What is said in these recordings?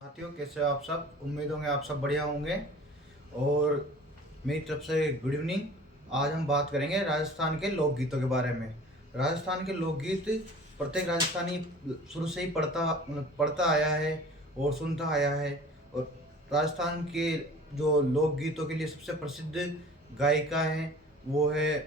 साथियों, कैसे हो आप सब। उम्मीद होंगे आप सब बढ़िया होंगे। और मेरी तरफ से गुड इवनिंग। आज हम बात करेंगे राजस्थान के लोकगीतों के बारे में। राजस्थान के लोकगीत प्रत्येक राजस्थानी शुरू से ही पढ़ता आया है और सुनता आया है। और राजस्थान के जो लोकगीतों के लिए सबसे प्रसिद्ध गायिका है वो है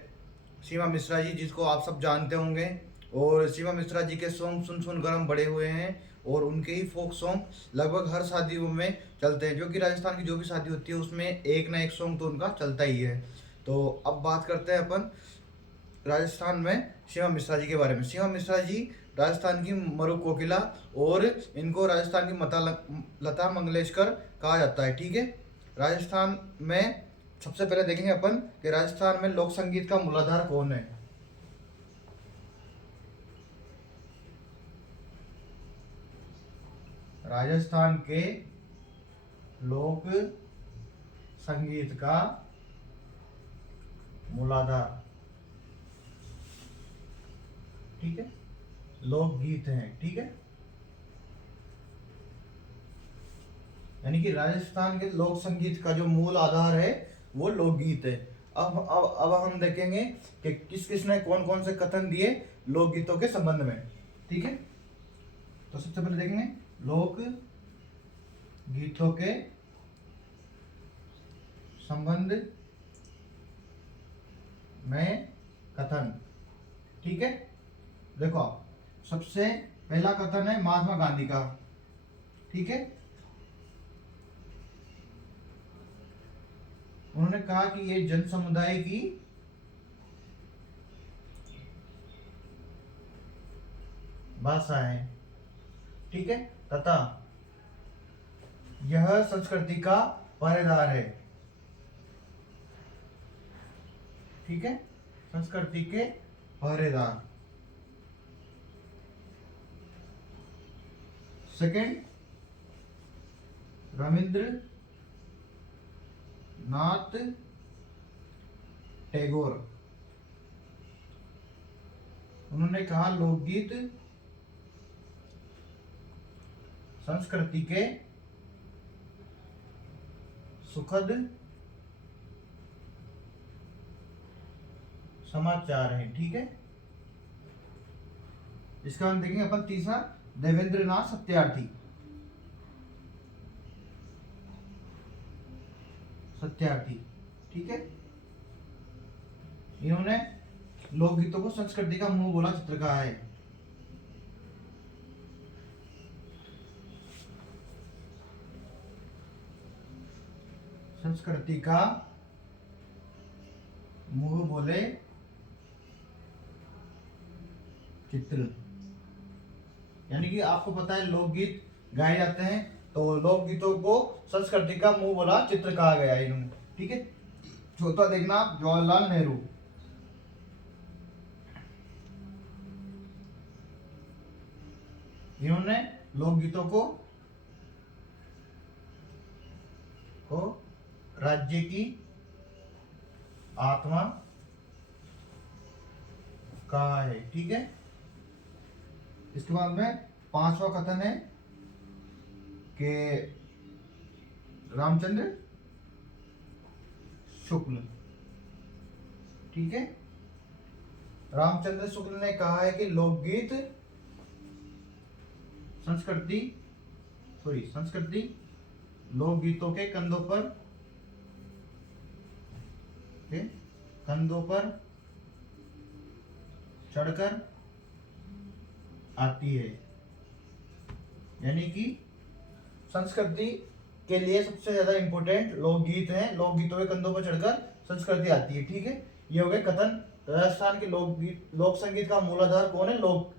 सीमा मिश्रा जी, जिसको आप सब जानते होंगे। और सीमा मिश्रा जी के सॉन्ग सुन सुन कर हम बड़े हुए हैं और उनके ही फोक सॉन्ग लगभग हर शादियों में चलते हैं, जो कि राजस्थान की जो भी शादी होती है उसमें एक ना एक सॉन्ग तो उनका चलता ही है। तो अब बात करते हैं अपन राजस्थान में सीमा मिश्रा जी के बारे में। सीमा मिश्रा जी राजस्थान की मरु कोकिला और इनको राजस्थान की लता मंगेशकर कहा जाता है। ठीक है। राजस्थान में सबसे पहले देखेंगे अपन कि राजस्थान में लोक संगीत का मूलाधार कौन है। राजस्थान के लोक संगीत का मूलाधार, ठीक है, लोकगीत है। ठीक है। यानी कि राजस्थान के लोक संगीत का जो मूल आधार है वो लोकगीत है। अब हम देखेंगे कि किस किस ने कौन कौन से कथन दिए लोकगीतों के संबंध में। ठीक है। तो सबसे पहले देखेंगे लोक गीतों के संबंध में कथन। ठीक है। देखो, सबसे पहला कथन है महात्मा गांधी का। ठीक है। उन्होंने कहा कि ये जन समुदाय की भाषा है। ठीक है। तथा यह संस्कृति का पहरेदार है। ठीक है। संस्कृति के पहरेदार। सेकंड, रविंद्र नाथ टैगोर। उन्होंने कहा लोकगीत संस्कृति के सुखद समाचार हैं। ठीक है। इसका हम देखेंगे अपन तीसरा, देवेंद्र नाथ सत्यार्थी। ठीक है। इन्होंने लोकगीतों को संस्कृति का मुंह बोला चित्र कहा है। संस्कृति का मुंह बोले चित्र। यानी कि आपको पता है लोकगीत गाए जाते हैं, तो लोकगीतों को संस्कृति का मुंह बोला चित्र कहा गया है इन्होंने। ठीक है। चौथा देखना, जवाहरलाल नेहरू। इन्होंने लोकगीतों को राज्य की आत्मा कहा है। ठीक है। इसके बाद में पांचवा कथन है कि रामचंद्र शुक्ल। ठीक है। रामचंद्र शुक्ल ने कहा है कि लोकगीत संस्कृति लोकगीतों के कंधों पर चढ़कर आती है। यानी कि संस्कृति के लिए सबसे ज्यादा इंपॉर्टेंट लोकगीत हैं। लोकगीतों के कंधों पर चढ़कर संस्कृति आती है। ठीक है। ये हो गए कथन। राजस्थान के लोक संगीत का मूलाधार कौन है? लोक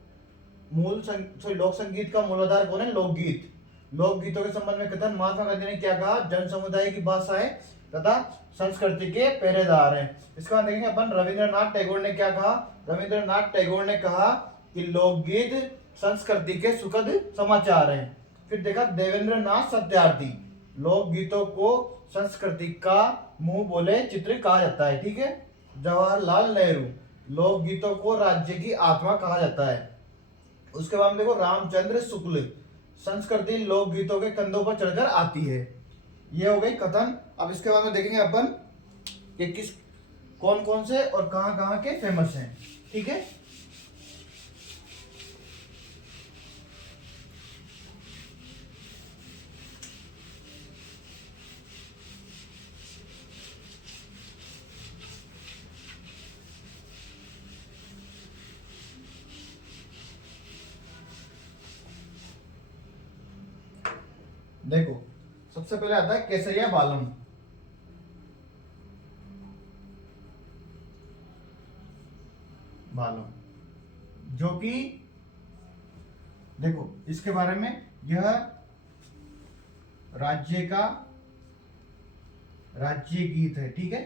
संगीत का मूलाधार कौन है? लोकगीत। लोकगीतों के संबंध में कथन। महात्मा गांधी ने क्या कहा? जन समुदाय की भाषा है तथा संस्कृति के पहरेदार हैं। इसका देखेंगे अपन रविंद्रनाथ टैगोर ने क्या कहा। रविंद्रनाथ टैगोर ने कहा कि लोकगीत संस्कृति के सुखद समाचार हैं। फिर देखा देवेंद्र नाथ सत्यार्थी, लोकगीतों को संस्कृति का मुंह बोले चित्र कहा जाता है। ठीक है। जवाहरलाल नेहरू, लोकगीतों को राज्य की आत्मा कहा जाता है। उसके बाद देखो रामचंद्र शुक्ल, संस्कृति लोकगीतों के कंधों पर चढ़कर आती है। ये हो गई कथन। अब इसके बाद में देखेंगे अपन कि किस कौन कौन से और कहाँ कहाँ के फेमस हैं। ठीक है, देखो सबसे पहले आता है केसरिया बालम। बालम जो कि देखो इसके बारे में, यह राज्य का राज्य गीत है। ठीक है,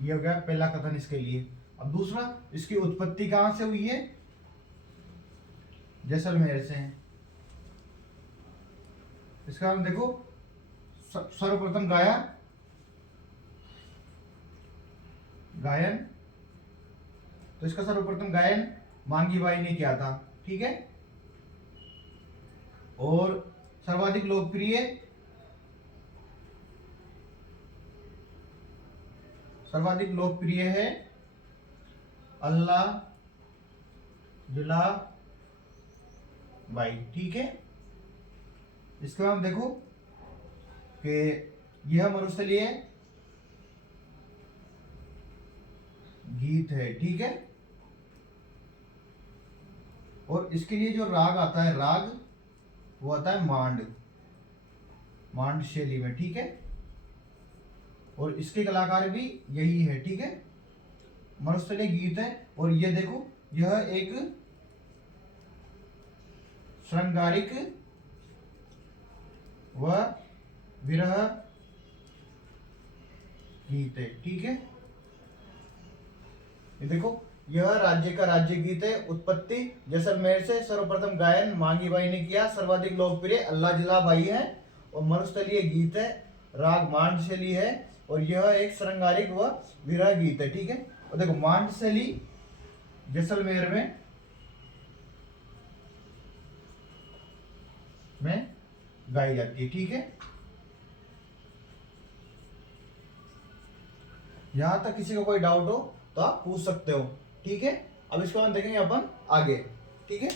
ये हो गया पहला कथन इसके लिए। अब दूसरा, इसकी उत्पत्ति कहां से हुई है? जैसलमेर से है। इसका हम देखो सर्वप्रथम गायन, तो इसका सर्वप्रथम गायन मांगी बाई ने किया था। ठीक है, और सर्वाधिक लोकप्रिय है अल्लाह दिला बाई। ठीक है, इसके बाद देखो कि यह मरुस्थलीय गीत है। ठीक है, और इसके लिए जो राग आता है, राग वो आता है मांड शैली में। ठीक है, और इसके कलाकार भी यही है। ठीक है, मरुस्थलीय गीत है। और ये देखो, यह एक श्रृंगारिक व विरह गीत है। ठीक है, ये देखो, यह राज्य का राज्य गीत है। उत्पत्ति जैसलमेर से, सर्वप्रथम गायन मांगी बाई ने किया, सर्वाधिक लोकप्रिय अल्लाह जिला बाई है, और मरुस्थलीय गीत है, राग मांड शैली है, और यह एक श्रृंगारिक व विरह गीत है। ठीक है, और देखो मांड शैली जैसलमेर में गाई जाती है। ठीक है, यहां तक किसी को कोई डाउट हो तो आप पूछ सकते हो। ठीक है, अब इसके बाद देखेंगे अपन आगे। ठीक है,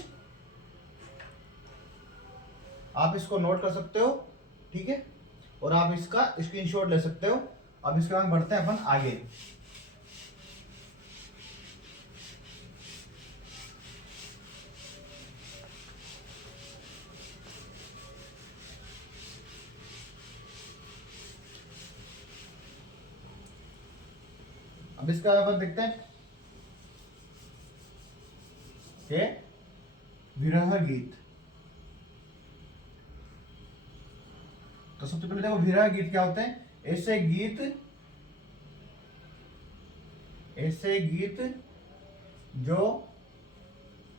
आप इसको नोट कर सकते हो। ठीक है, और आप इसका स्क्रीनशॉट ले सकते हो। अब इसके बाद बढ़ते हैं अपन आगे। अब इसका अपन देखते हैं कि विरह गीत। तो सबसे पहले देखो विरह गीत क्या होते हैं? ऐसे गीत जो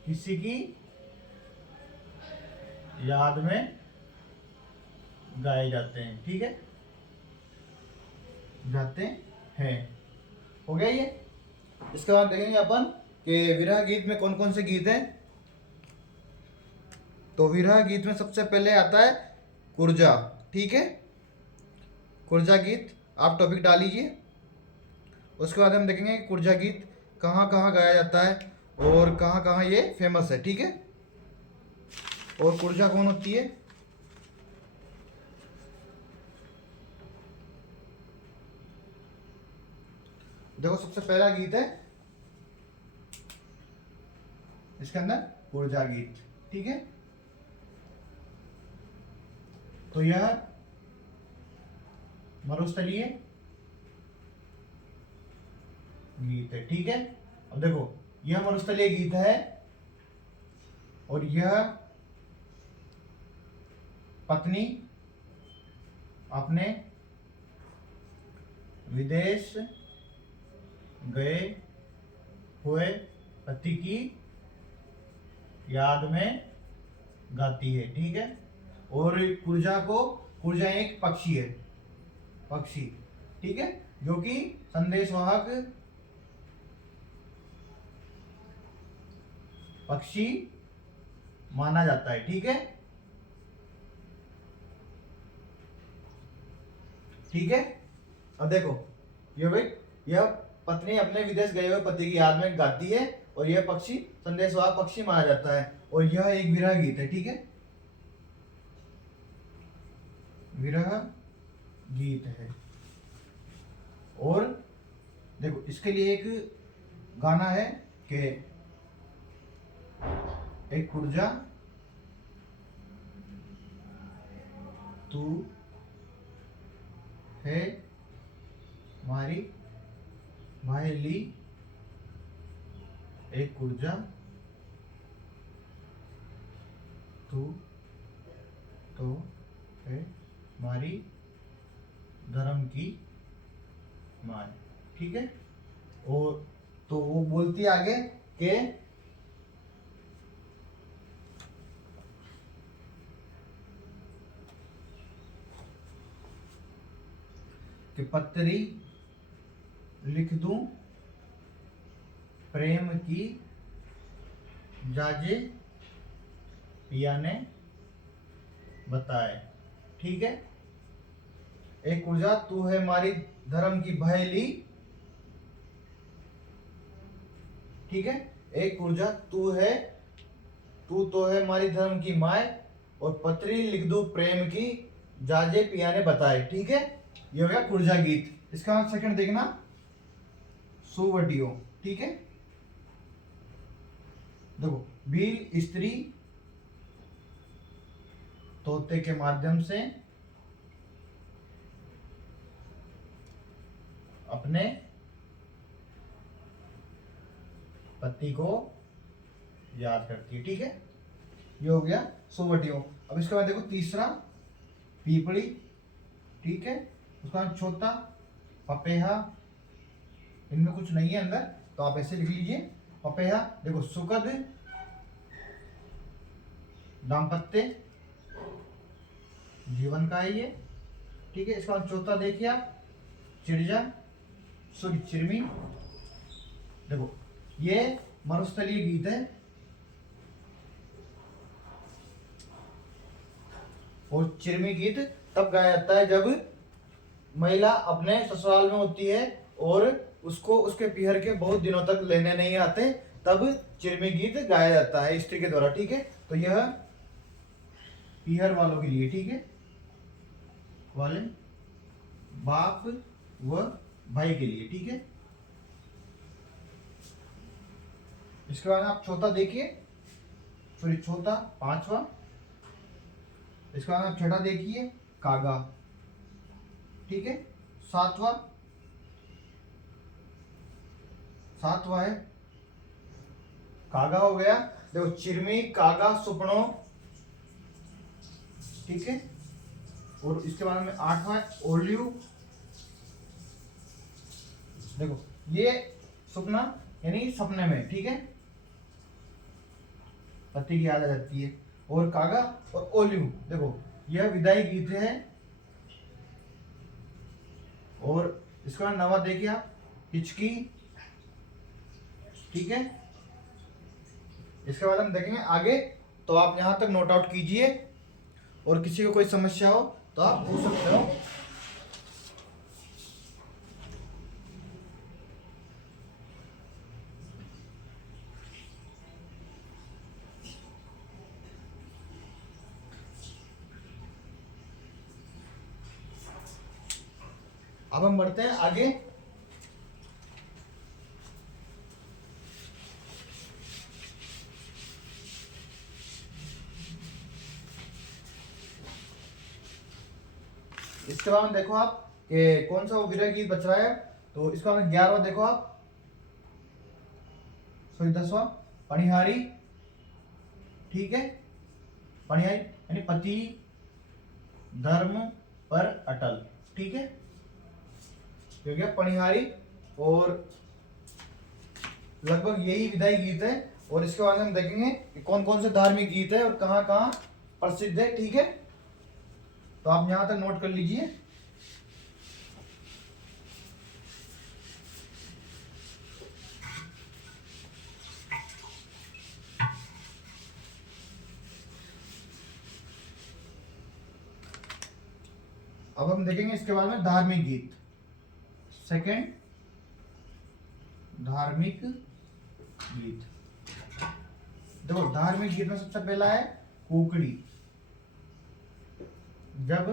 किसी की याद में गाए जाते हैं। ठीक है, जाते हैं। हो गया ये। इसके बाद देखेंगे अपन कि विरह गीत में कौन कौन से गीत हैं। तो विरह गीत में सबसे पहले आता है कुर्जा। ठीक है, कुर्जा गीत आप टॉपिक डालीजिए। उसके बाद हम देखेंगे कि कुर्जा गीत कहाँ कहाँ गाया जाता है और कहाँ कहाँ ये फेमस है। ठीक है, और कुर्जा कौन होती है? देखो सबसे पहला गीत है इसके अंदर कुर्जा गीत। ठीक है, तो यह मरुस्थलीय गीत है। ठीक है, अब देखो यह मरुस्थलीय गीत है और यह पत्नी अपने विदेश गए हुए पति की याद में गाती है। ठीक है, और कुर्जा एक पक्षी है, पक्षी। ठीक है, जो कि संदेशवाहक पक्षी माना जाता है। ठीक है, ठीक है। अब देखो, ये भाई, यह पत्नी अपने विदेश गए हुए पति की याद में गाती है और यह पक्षी संदेशवाहक पक्षी माना जाता है और यह एक विरह गीत है। ठीक है, विरह गीत है। और देखो, इसके लिए एक गाना है कि एक पुर्जा तू है हमारी माहेली, एक पुर्जा तू तो है हमारी धर्म की मां। ठीक है, और तो वो बोलती है आगे कि पत्री लिख दूं प्रेम की जाजे पिया ने बताए। ठीक है, एक ऊर्जा तू है हमारी धर्म की बहेली। ठीक है, एक ऊर्जा तू तो है हमारी धर्म की माए, और पत्री लिख दो प्रेम की जाजे पिया ने बताए। ठीक है, ये हो गया ऊर्जा गीत। इसका सेकंड देखना, सुवडियो। ठीक है, देखो, बील स्त्री तोते के माध्यम से अपने पति को याद करती है। ठीक है, ये हो गया सोवटियो। अब इसके बाद देखो तीसरा, पीपड़ी। ठीक है, उसका चौथा, पपेहा। इनमें कुछ नहीं है अंदर, तो आप ऐसे लिख लीजिए पपेहा। देखो, सुखद दाम्पत्य जीवन का है ये। ठीक है, इसका चौथा देखिए आप, चिड़जा, सूर्य, चिरमी। देखो, ये मरुस्थलीय गीत है और चिरमी गीत तब गाया जाता है जब महिला अपने ससुराल में होती है और उसको उसके पीहर के बहुत दिनों तक लेने नहीं आते, तब चिरमी गीत गाया जाता है स्त्री के द्वारा। ठीक है, तो यह पीहर वालों के लिए, ठीक है, वाले बाप व भाई के लिए। ठीक है, इसके बाद आप चौथा देखिए, सॉरी चौथा, पांचवा। इसके बाद आप छठा देखिए, कागा। ठीक है, सातवां है कागा हो गया। देखो, चिरमी, कागा, सुपनो। ठीक है, और इसके बाद में आठवां है ओलिव। देखो, ये सपना यानी सपने में। ठीक है, पति की याद आ जाती है। और कागा और ओलिव, देखो, यह विदाई गीत है। और इसके बाद नवा देखिए आप, हिचकी। ठीक है, इसके बाद हम देखेंगे आगे, तो आप यहां तक नोट आउट कीजिए और किसी को कोई समस्या हो तो आप पूछ सकते हो। अब हम बढ़ते हैं आगे। इसके बाद में देखो आप कि कौन सा वो विरह गीत बच रहा है, तो इसका 11वां देखो आप, सॉरी 10वां, पनिहारी। ठीक है, पनिहारी यानी पति धर्म पर अटल। ठीक है, हो गया पनिहारी। और लगभग यही विदाई गीत है। और इसके बाद हम देखेंगे कि कौन कौन से धार्मिक गीत है और कहाँ कहाँ प्रसिद्ध है। ठीक है, तो आप यहां तक नोट कर लीजिए। अब हम देखेंगे इसके बाद में धार्मिक गीत। सेकंड, धार्मिक गीत। देखो धार्मिक गीत में सबसे पहला है कोकड़ी। जब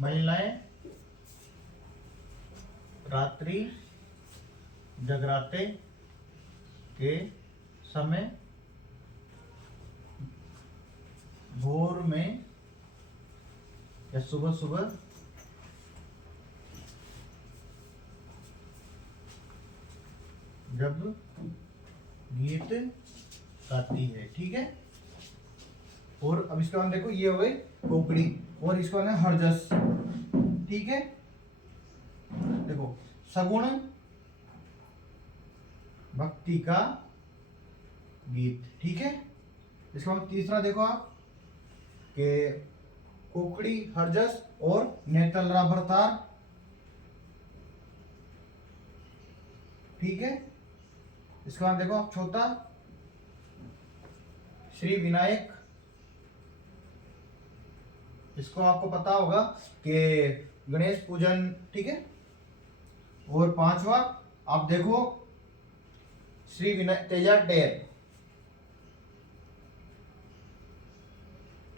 महिलाएं रात्रि जगराते के समय भोर में या सुबह सुबह जब गीत गाती है, ठीक है। और अब इसका हम देखो, ये हो गई कोकड़ी, और इसका है हरजस, ठीक है। देखो सगुण भक्ति का गीत, ठीक है। इसका हम तीसरा देखो आप कि कोकड़ी, हरजस और नेतलरा भरतार, ठीक है। इसका हम देखो आप चौथा श्री विनायक। इसको आपको पता होगा कि गणेश पूजन, ठीक है। और पांचवा आप देखो श्री विनायक तेजा टेर,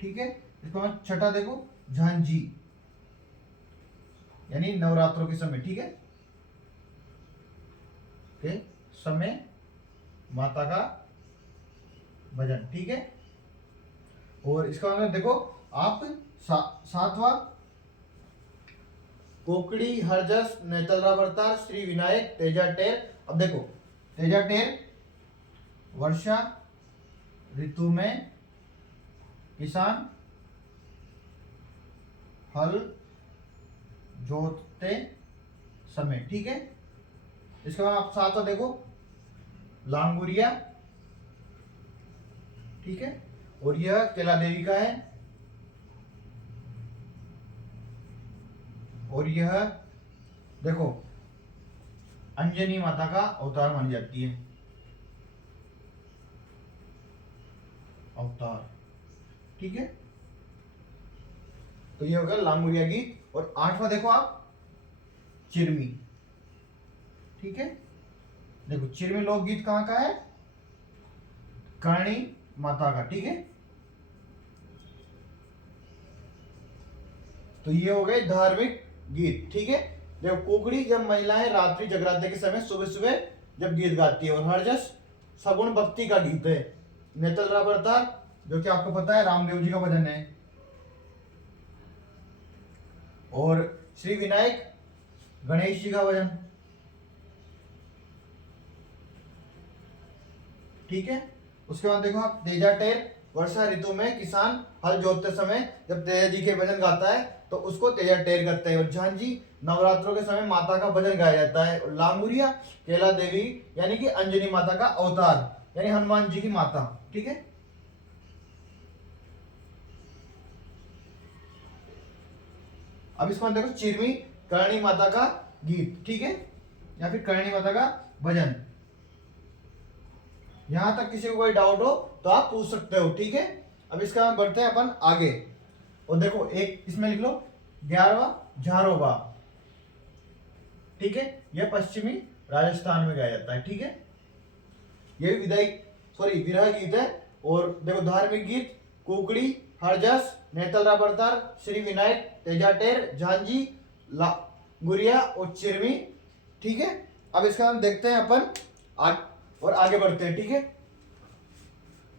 ठीक है। इसको हम छठा देखो झांझी, यानी नवरात्रों के समय, ठीक है, के समय माता का भजन, ठीक है। और इसका मतलब देखो आप सातवां कोकड़ी, हरजस, नेतलरा भरतार, श्री विनायक, तेजा टेर। अब देखो तेजा टेर वर्षा ऋतु में किसान हल जोतते समय, ठीक है। इसके बाद आप सातवां देखो लांगुरिया, ठीक है। और यह केला देवी का है, और यह देखो अंजनी माता का अवतार मानी जाती है, अवतार, ठीक है। तो ये होगा लांगुरिया गीत। और आठवां देखो आप चिरमी, ठीक है। देखो चिरमी लोकगीत कहाँ का है? करणी माता का, ठीक है। तो ये हो गए धार्मिक गीत, ठीक है। देखो कोकड़ी जब महिलाएं रात्रि जगराते के समय सुबह सुबह जब गीत गाती है, और हरजस सगुण भक्ति का गीत है। नेतलरा भरतार जो कि आपको पता है रामदेव जी का भजन है। और श्री विनायक गणेश जी का भजन, ठीक है। उसके बाद देखो आप तेजा टेर वर्षा ऋतु में किसान हल जोतते समय जब तेजा जी के भजन गाता है तो उसको तेजा टेर करते हैं। और झांझी नवरात्रों के समय माता का भजन गाया जाता है। और लांगुरिया केला देवी यानी कि अंजनी माता का अवतार, यानी हनुमान जी की माता, ठीक है। अब इसको देखो चिरमी करणी माता का गीत, ठीक है, या फिर करणी माता का भजन। यहां तक किसी को कोई डाउट हो तो आप पूछ सकते हो, ठीक है। अब इसका बढ़ते हैं अपन आगे। और देखो एक इसमें लिख लो 11वां झारोबा, ठीक है। यह पश्चिमी राजस्थान में गाया जाता है, ठीक है। यह विरह गीत है। और देखो धार्मिक गीत कुकड़ी, हरजस, नेतलरा भरतार, श्री विनायक, तेजा टेर, झांझी, गुरिया और चिरमी, ठीक है। अब इसका हम देखते हैं अपन और आगे बढ़ते हैं, ठीक है।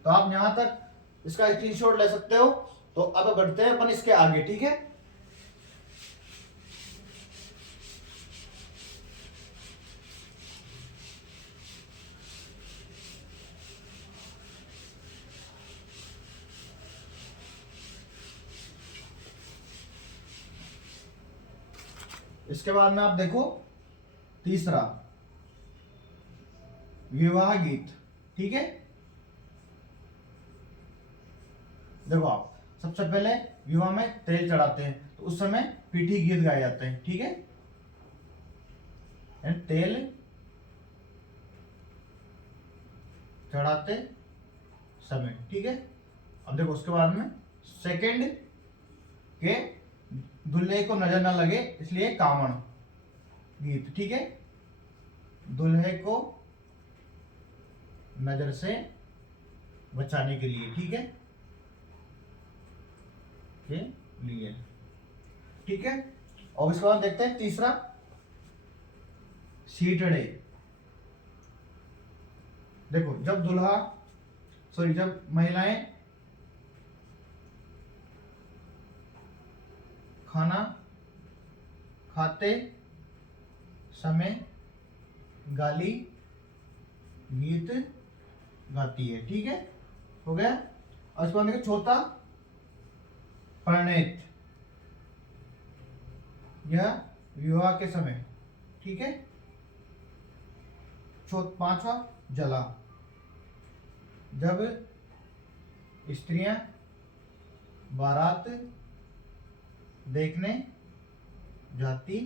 तो आप यहां तक इसका स्क्रीनशॉट ले सकते हो। तो अब बढ़ते हैं अपन इसके आगे, ठीक है। इसके बाद में आप देखो तीसरा विवाह गीत, ठीक है। देखो आप सबसे पहले विवाह में तेल चढ़ाते हैं तो उस समय पीठी गीत गाए जाते हैं, ठीक है। तेल चढ़ाते समय, ठीक है। अब देखो उसके बाद में सेकंड के दूल्हे को नजर ना लगे इसलिए कामण गीत, ठीक है। दूल्हे को नजर से बचाने के लिए, ठीक है, के लिए, ठीक है। और इसके बाद देखते हैं तीसरा, सीटड़े। देखो जब महिलाएं खाना खाते समय गाली गीत गाती है, ठीक है, हो गया। और इसके बाद देखो चौथा, परिणीत, यह विवाह के समय, ठीक है। पांचवा, जला, जब स्त्रियां बारात देखने जाती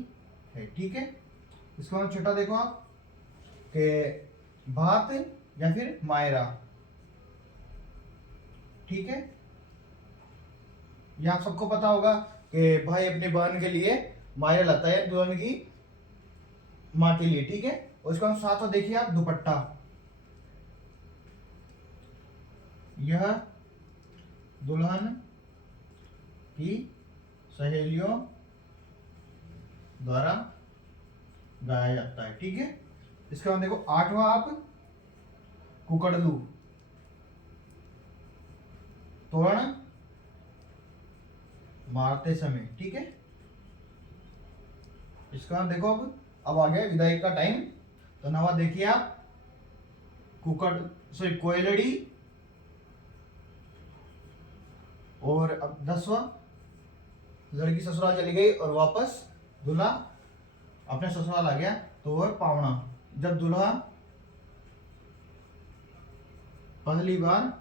है, ठीक है। इसके बाद छठा देखो आप कि भात या फिर मायरा, ठीक है। यह आप सबको पता होगा कि भाई अपनी बहन के लिए मायरा लाता है, दुल्हन की माँ के लिए, ठीक है। और इसका साथ देखिए आप, दुपट्टा, यह दुल्हन की सहेलियों द्वारा गाया जाता है, ठीक है। इसके बाद देखो आठवां आप, कुकड़लू, तोरण मारते समय, ठीक है। इसका देखो अब आ गया विदाई का टाइम। तो नवा देखिए आप, कोयलड़ी। और अब 10वां, लड़की ससुराल चली गई और वापस दूल्हा अपने ससुराल आ गया, तो वह पावना, जब दूल्हा पहली बार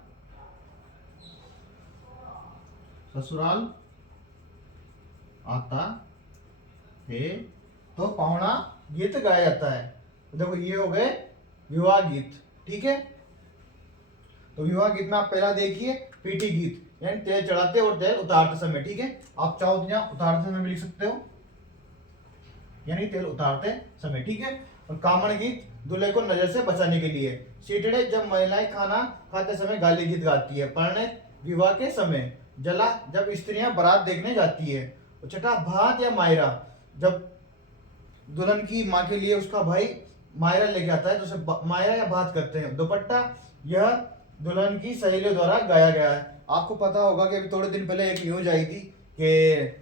ससुराल आता है तो पावना गीत गाया जाता है। तो देखो ये हो गए विवाह गीत, ठीक है। तो विवाह गीत में आप पहला देखिए, पीटी गीत, यानी तेल चढ़ाते और तेल उतारते समय, ठीक है। आप चाहो तो यहाँ उतारते समय भी लिख सकते हो, यानी तेल उतारते समय, ठीक है। और कामण गीत, दूल्हे को नजर से बचाने के लिए। सीटड़े, जब महिलाएं खाना खाते समय गाली गीत गाती है। परिणय, विवाह के समय। जला, जब स्त्रियां बारात देखने जाती है। और छठा, भात या मायरा, जब दुल्हन की माँ के लिए उसका भाई मायरा लेके आता है तो उसे मायरा या भात करते हैं। दुपट्टा, यह दुल्हन की सहेलियों द्वारा गाया गया है। आपको पता होगा कि अभी थोड़े दिन पहले एक न्यूज आई थी कि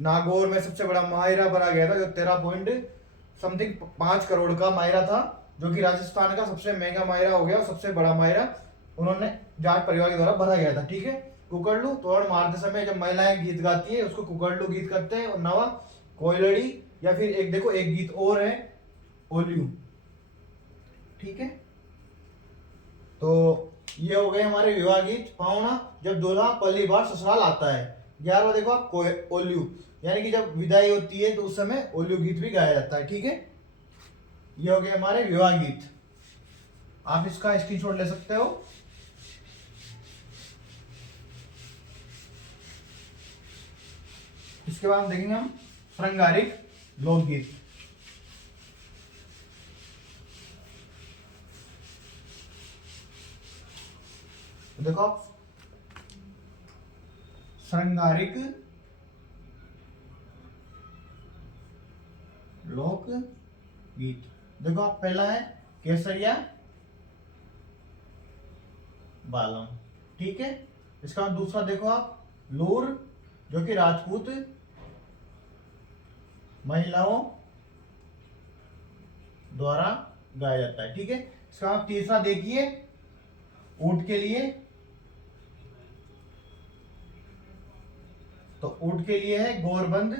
नागौर में सबसे बड़ा मायरा भरा गया था, जो 13.5 करोड़ का मायरा था, जो कि राजस्थान का सबसे महंगा मायरा हो गया और सबसे बड़ा मायरा उन्होंने जाट परिवार के द्वारा भरा गया था, ठीक है। कुकड़लू, तोड़ मारते समय जब महिलाएं गीत गाती है उसको कुकड़लू गीत करते हैं। और नवा, कोयलड़ी, या फिर एक देखो एक गीत और है, ओल्यू, ठीक है। तो ये हो गए हमारे विवाह गीत। पावना, जब दूल्हा पहली बार ससुराल आता है। 11वां देखो आप, ओल्यू, यानी कि जब विदाई होती है तो उस समय ओल्यू गीत भी गाया जाता है, ठीक है। ये हो गए हमारे विवाह गीत। आप इसका स्क्रीनशॉट ले सकते हो। इसके बाद देखेंगे हम श्रृंगारिक लोकगीत। देखो आप, श्रृंगारिक लोक गीत, देखो आप पहला है केसरिया बालम, ठीक है। इसका बाद दूसरा देखो आप, लूर, जो कि राजपूत महिलाओं द्वारा गाया जाता है, ठीक है। इसका बाद तीसरा देखिए, ऊंट के लिए। तो ऊंट के लिए है गोरबंद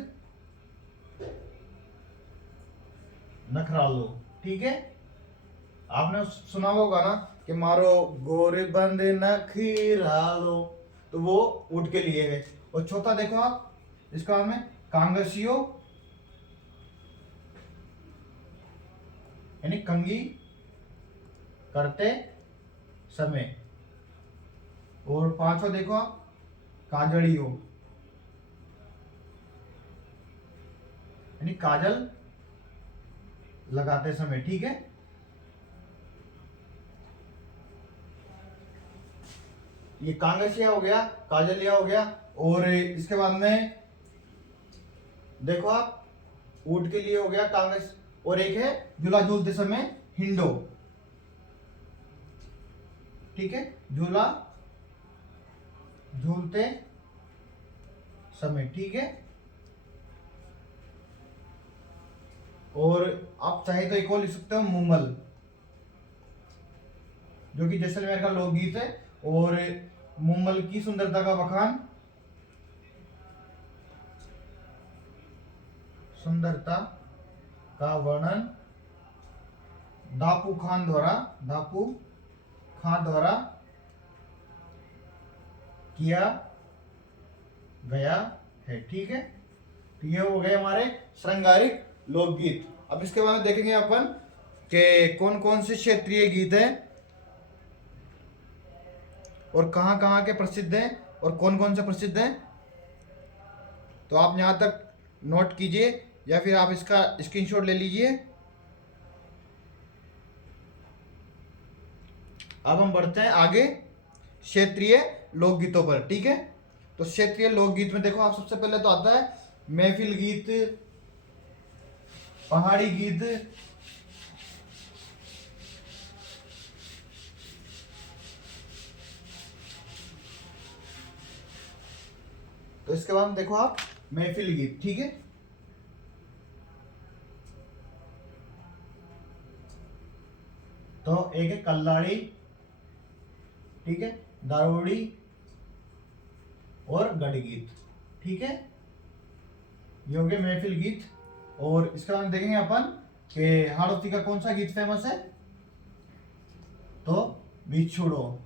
नखरालो, ठीक है। आपने सुना होगा ना कि मारो गोरबंद नखरालो, तो वो ऊंट के लिए है। और चौथा देखो आप, इसका नाम है कांगसियो, यानी कंगी करते समय। और पांचवा देखो आप, काजड़ियो, यानी काजल लगाते समय, ठीक है। ये कांगसिया हो गया, काजलिया हो गया। और इसके बाद में देखो आप, ऊंट के लिए हो गया कांगस, और एक है झूला झूलते समय हिंडो, ठीक है, झूला झूलते समय, ठीक है। और आप चाहे तो एक और लिख सकते हो मुमल, जो कि जैसलमेर का लोकगीत है। और मुमल की सुंदरता का बखान, सुंदरता का वर्णन दापू खान द्वारा किया गया है, ठीक है। तो ये हो गए हमारे श्रृंगारिक लोकगीत। अब इसके बाद में देखेंगे अपन कि कौन कौन से क्षेत्रीय गीत हैं और कहाँ कहाँ के प्रसिद्ध हैं और कौन कौन से प्रसिद्ध हैं। तो आप यहाँ तक नोट कीजिए या फिर आप इसका स्क्रीनशॉट ले लीजिए। अब हम बढ़ते हैं आगे क्षेत्रीय लोकगीतों पर, ठीक है। तो क्षेत्रीय लोकगीत में देखो आप, सबसे पहले तो आता है महफिल गीत, पहाड़ी गीत, तो इसके बाद देखो आप महफिल गीत, ठीक है। तो एक है कल्लाड़ी, ठीक है, दारूड़ी और गढ़गीत, ठीक है, ये हो गए महफिल गीत। और इसके बाद देखेंगे अपन कि हाड़ौती का कौन सा गीत फेमस है। तो बिछुड़ो,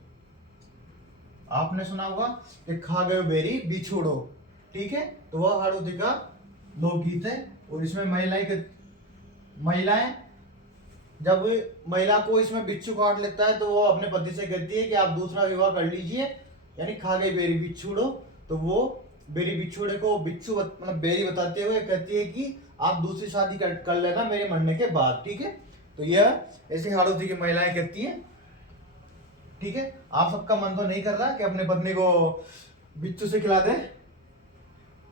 आपने सुना होगा कि खा गए बेरी बिछुड़ो, ठीक है। तो वह हाड़ौती का लोकगीत है। और इसमें महिलाएं जब महिला को इसमें बिच्छू काट लेता है तो वो अपने पति से कहती है कि आप दूसरा विवाह कर लीजिए, यानी खा गई बेरी बिछुड़ो। तो वो बेरी बिछुड़े को बिच्छू मतलब बेरी बताते हुए कहती है कि आप दूसरी शादी कर लेना मेरे मरने के बाद, ठीक है। तो यह ऐसी हाड़ौती की महिलाएं कहती हैं, ठीक है। आप सबका मन तो नहीं कर रहा कि अपने पत्नी को बिच्छू से खिला दे।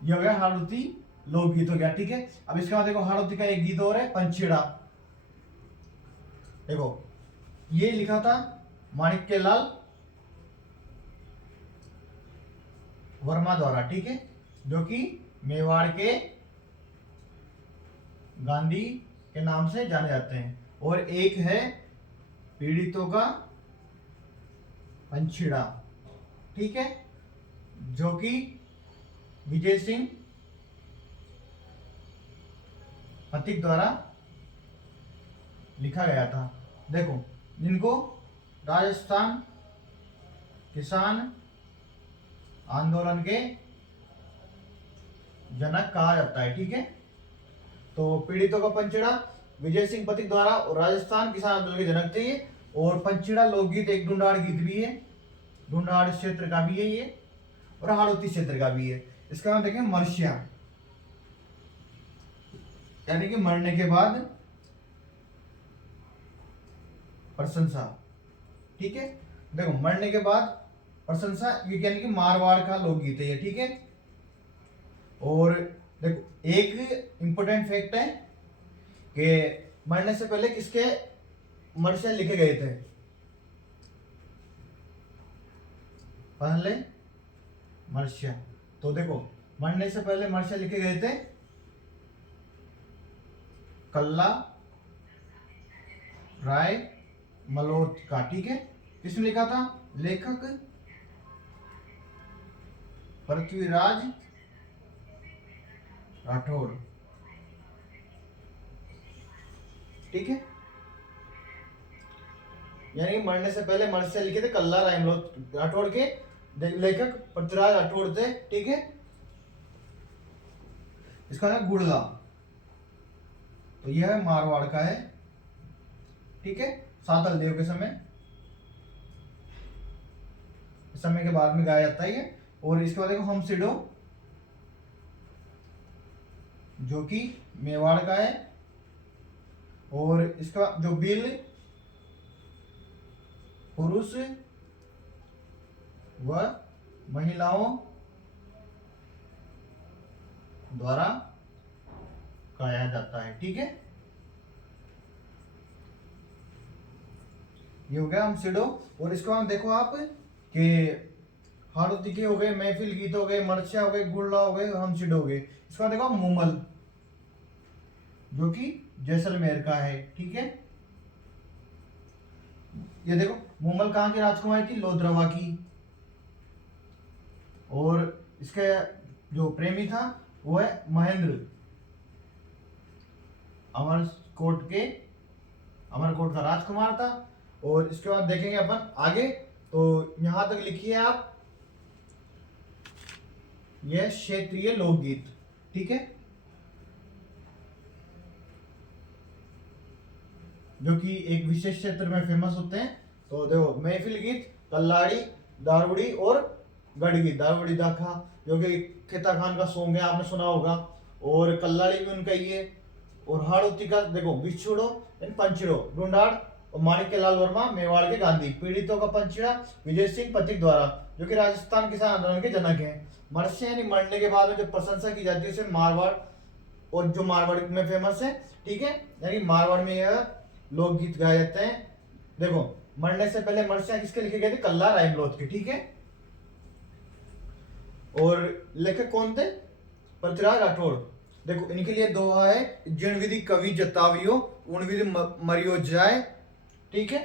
यह हो गया हाड़ौती लोकगीत हो गया, ठीक है। अब इसके बाद देखो हाड़ौती का एक गीत और है पंछीड़ा। देखो ये लिखा था माणिक्य लाल वर्मा द्वारा, ठीक है, जो कि मेवाड़ के गांधी के नाम से जाने जाते हैं। और एक है पीड़ितों का पंछीड़ा, ठीक है, जो कि विजय सिंह पथिक द्वारा लिखा गया था। देखो जिनको राजस्थान किसान आंदोलन के जनक कहा जाता है, ठीक है। तो पीड़ितों का पंछीड़ा विजय सिंह पथिक द्वारा और राजस्थान किसान आंदोलन के जनक थे ये। और पंछीड़ा लोकगीत एक ढूंढाड़ गीत भी है, ढूंढाड़ क्षेत्र का भी है ये, और हाड़ौती क्षेत्र का भी है। इसका नाम देखें मर्शिया, यानी कि मरने के बाद प्रशंसा, ठीक है। देखो मरने के बाद प्रशंसा, ये यानी कि मारवाड़ का लोकगीत है ये, ठीक है। और देखो एक इंपॉर्टेंट फैक्ट है कि मरने से पहले किसके मर्शिया लिखे गए थे। पहले मर्शिया, तो देखो मरने से पहले मर्शिया लिखे गए थे कल्ला राय मल्होत्रा, ठीक है। किसने लिखा था, लेखक पृथ्वीराज राठौड़, ठीक है। यानी मरने से पहले मर्शिया लिखे थे कल्ला राय मल्होत्रा राठौड़ के, लेखक पृथ्वीराज राठौड़ थे, ठीक है। इसका नाम गुड़ला, तो यह मारवाड़ का है, ठीक है। सातल देव के समय के बाद में गाया जाता है ये। और इसके बाद देखो हम सिडो जो कि मेवाड़ का है। और इसका जो बिल पुरुष व महिलाओं द्वारा गाया जाता है। ठीक है, ये हो गया हमसिडो। और इसके बाद देखो आप कि हाड़ोती के हो गए, महफिल गीत हो गए, मरछा हो गए, गुड़ला हो गए, हमसिडो हो गए। इसके बाद देखो मुमल, जो कि जैसलमेर का है। ठीक है, ये देखो मुमल कहाँ की राजकुमारी थी? लोधरवा की। और इसके जो प्रेमी था वो है महेंद्र, अमरकोट का राजकुमार था। और इसके बाद देखेंगे अपन आगे, तो यहां तक लिखिए आप, यह क्षेत्रीय लोकगीत। ठीक है, जो कि एक विशेष क्षेत्र में फेमस होते हैं। तो देखो महफिल गीत, कल्लाड़ी, दारुड़ी और गढ़गीत। दारुड़ी दाखा जो कि खेता खान का सॉन्ग है, आपने सुना होगा। और कल्लाड़ी भी उनका ही है। और हाड़ोती का देखो बिछुड़ो एंड पंचड़ो, ढूंढाड़ और माणिक्य लाल वर्मा मेवाड़ के गांधी। पीड़ितों का पंचड़ा विजय सिंह पथिक द्वारा, जो कि राजस्थान किसान आंदोलन के जनक हैं। मरसे यानी मरने के बाद में जो प्रशंसा की जाती है उसे मारवाड़, और जो मारवाड़ में फेमस है। ठीक है, यानी मारवाड़ में यह लोकगीत गाए जाते हैं। देखो मरने से पहले मरसिया किसके लिखे गए थे? कल्ला राइमलोथ के। ठीक है, और लेखक कौन थे? पृथ्वीराज राठौड़। देखो इनके लिए दोहा है, जिन विधि कवि जतावियो उन विधि मरियो जाए। ठीक है,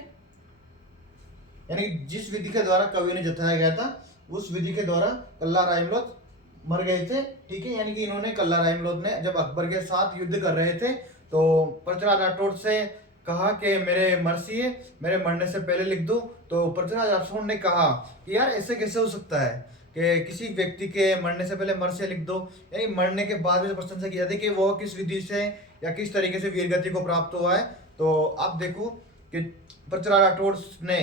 यानी जिस विधि के द्वारा कवि ने जताया गया था उस विधि के द्वारा कल्ला राइमलोथ मर गए थे। ठीक है, यानी कि इन्होंने, कल्ला राइमलोथ ने जब अकबर के साथ युद्ध कर रहे थे तो पृथ्वीराज राठौड़ से कहा कि मेरे मरसिए मेरे मरने से पहले लिख दो। तो पृथ्वीराज राठौड़ ने कहा कि यार ऐसे कैसे हो सकता है कि किसी व्यक्ति के मरने से पहले मरसिया लिख दो। यानी मरने के बाद में प्रशंसा की जाती है कि वो किस विधि से या किस तरीके से वीरगति को प्राप्त हुआ है। तो आप देखो कि पृथ्वीराज राठौड़ ने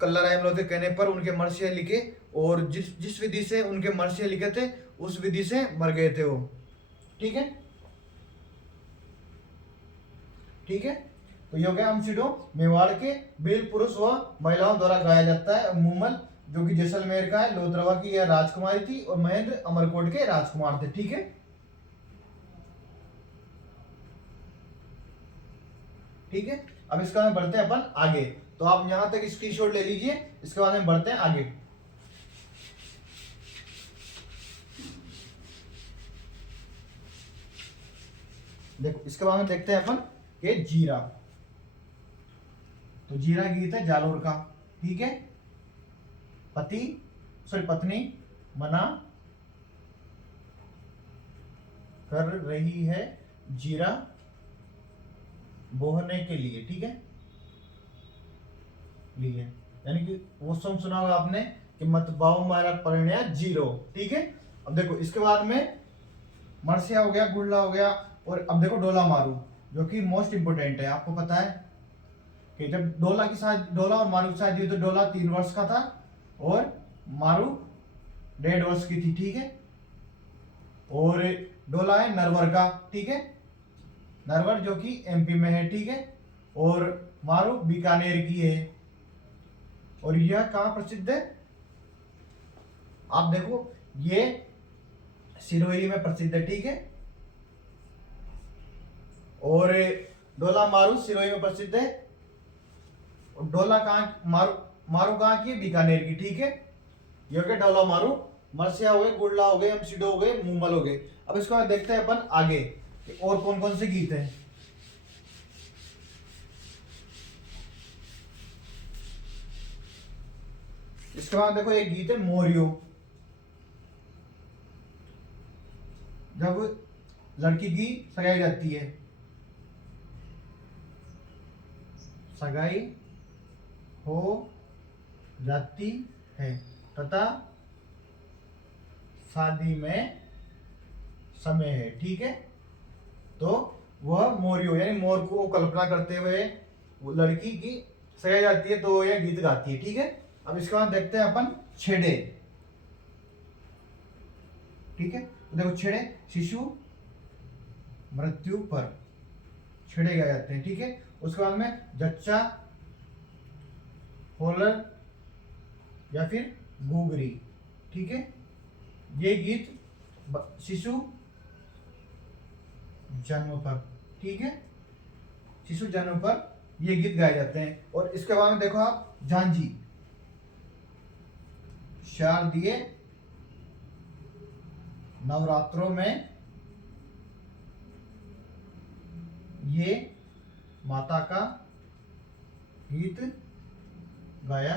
कल्ला राइमलोथ के कहने पर उनके मरसिया लिखे, और जिस जिस विधि से उनके मरसिया लिखे थे उस विधि से मर गए थे वो। ठीक है, ठीक है, तो ये हो गया हमसिडो। मेवाड़ के बिल पुरुष व महिलाओं द्वारा गाया जाता है। मुमल जो कि जैसलमेर का है, लोधरवा की यह राजकुमारी थी, और महेंद्र अमरकोट के राजकुमार थे। ठीक है, ठीक है, अब इसका में बढ़ते हैं अपन आगे। तो आप यहां तक स्क्रीनशॉट ले लीजिए, इसके बाद में बढ़ते हैं आगे। देखो इसके बाद में देखते हैं अपन कि जीरा। तो जीरा गीत है जालोर का। ठीक है, पत्नी मना कर रही है जीरा बोहने के लिए। ठीक है, लिए यानी कि वो सॉन्ग सुना होगा आपने कि मत बाऊ मारा परिणय जीरो। ठीक है, अब देखो इसके बाद में मरसिया हो गया, गुड़ला हो गया, और अब देखो डोला मारू, जो कि मोस्ट इंपोर्टेंट है। आपको पता है कि जब डोला और मारू की शादी हुई तो डोला 3 वर्ष का था और मारू 1.5 वर्ष की थी। ठीक है, और डोला है नरवर का। ठीक है, नरवर जो कि एमपी में है। ठीक है, और मारू बीकानेर की है। और यह कहां प्रसिद्ध है? आप देखो ये सिरोही में प्रसिद्ध है। ठीक है, और डोला मारू सिरोही में प्रसिद्ध है। और डोला कहां, मारू कहां की है? बीकानेर की। ठीक है, ये हो गया डोला मारू। मरसिया हो गए, गुड़ला हो गए, हमसिडो हो गए, मुमल हो गए। अब इसको देखते हैं अपन आगे और कौन कौन से गीत हैं। इसके बाद देखो एक गीत है मोरियो। जब लड़की की सगाई जाती है, सगाई हो जाती है तथा शादी में समय है। ठीक है, तो वह मोरियो यानी मोर को कल्पना करते हुए वो लड़की की सगाई जाती है तो यह गीत गाती है। ठीक है, अब इसके बाद देखते हैं अपन छेड़े। ठीक है, तो देखो छेड़े शिशु मृत्यु पर छेड़े गाए जाते हैं, ठीक है। उसके बाद में जच्चा, होलर या फिर घूघरी, ठीक है। ये गीत शिशु जन्म पर, ठीक है, शिशु जन्म पर ये गीत गाए जाते हैं। और इसके बाद में देखो आप झांझी, शारदीय नवरात्रों में ये माता का गीत गाया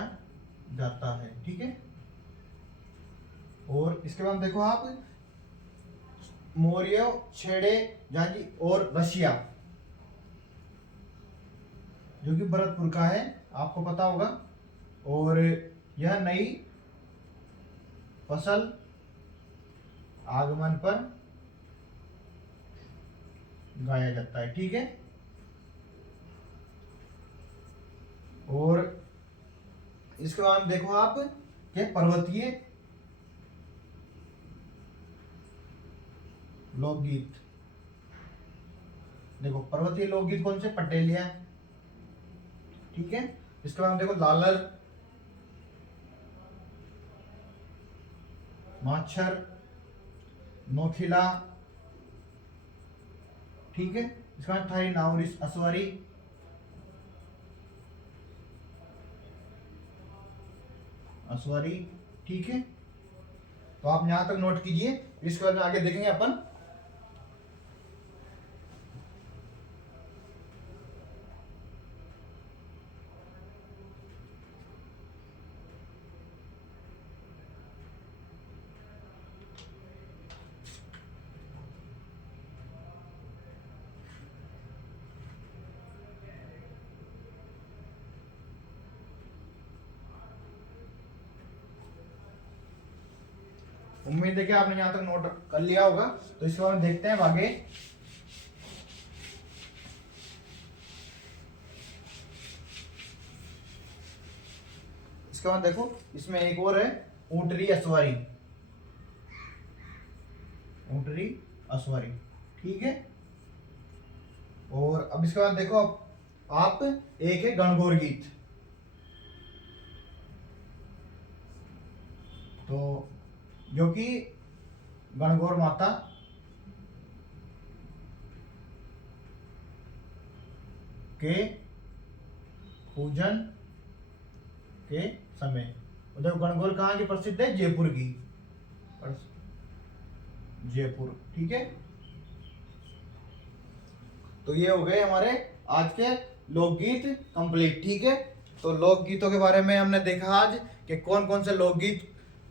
जाता है, ठीक है। और इसके बाद देखो आप मोरियो, छेड़े, झांझी और रशिया, जो कि भरतपुर का है, आपको पता होगा। और यह नई फसल आगमन पर गाया जाता है, ठीक है। और इसके बाद देखो आप के पर्वतीय लोकगीत, देखो पर्वतीय लोकगीत कौन से, पटेलिया, ठीक है। इसके बाद देखो लालर, माछर, नोखिला, ठीक है। इसके बाद थाई नाउरिस असवारी, असवारी, ठीक है। तो आप यहां तक नोट कीजिए, इसके बाद में आगे देखेंगे अपन। उम्मीद है कि आपने यहाँ तक नोट कर लिया होगा। तो इसके बाद देखते हैं आगे। इसके बाद देखो इसमें एक और है ऊंटरी असवारी, ऊंटरी असवारी, ठीक है। और अब इसके बाद देखो आप एक है गणगौर गीत। तो जो कि गणगौर माता के पूजन के समय, देखो गणगौर कहाँ की प्रसिद्ध है, जयपुर की, जयपुर, ठीक है। तो ये हो गए हमारे आज के लोकगीत कंप्लीट, ठीक है। तो लोकगीतों के बारे में हमने देखा आज कि कौन कौन से लोकगीत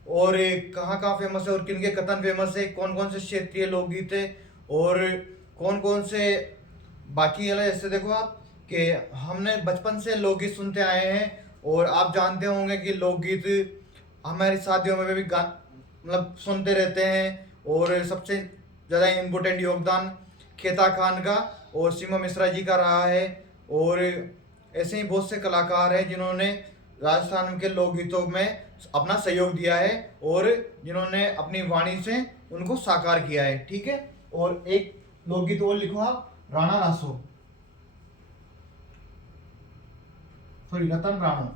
और कहाँ कहाँ फेमस है और किन के कथन फेमस है, कौन कौन से क्षेत्रीय लोकगीत है और कौन कौन से बाकी है। जैसे देखो आप कि हमने बचपन से लोकगीत सुनते आए हैं और आप जानते होंगे कि लोकगीत हमारी शादियों में भी मतलब सुनते रहते हैं। और सबसे ज़्यादा इम्पोर्टेंट योगदान खेता खान का और सीमा मिश्रा जी का रहा है। और ऐसे ही बहुत से कलाकार हैं जिन्होंने राजस्थान के लोकगीतों में अपना सहयोग दिया है और जिन्होंने अपनी वाणी से उनको साकार किया है, ठीक है। और एक लोकगीत और लिखो आप, राणा रासो, सॉरी रतन राणो,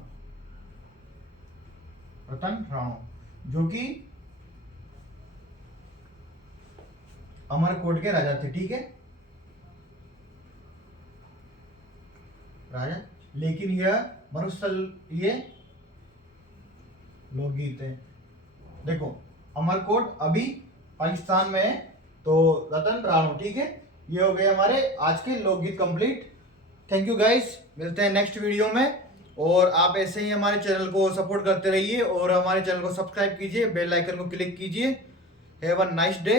रतन राणो, जो कि अमरकोट के राजा थे, ठीक है, राजा। लेकिन यह मरुस्थलीय लोकगीत है। देखो अमरकोट अभी पाकिस्तान में है, तो रतन राणो, ठीक है। ये हो गए हमारे आज के लोकगीत कंप्लीट। थैंक यू गाइस, मिलते हैं नेक्स्ट वीडियो में। और आप ऐसे ही हमारे चैनल को सपोर्ट करते रहिए और हमारे चैनल को सब्सक्राइब कीजिए, बेल आइकन को क्लिक कीजिए। हैव अ नाइस डे,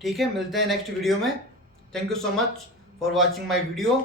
ठीक है। मिलते हैं नेक्स्ट वीडियो में। Thank you so much for watching my video.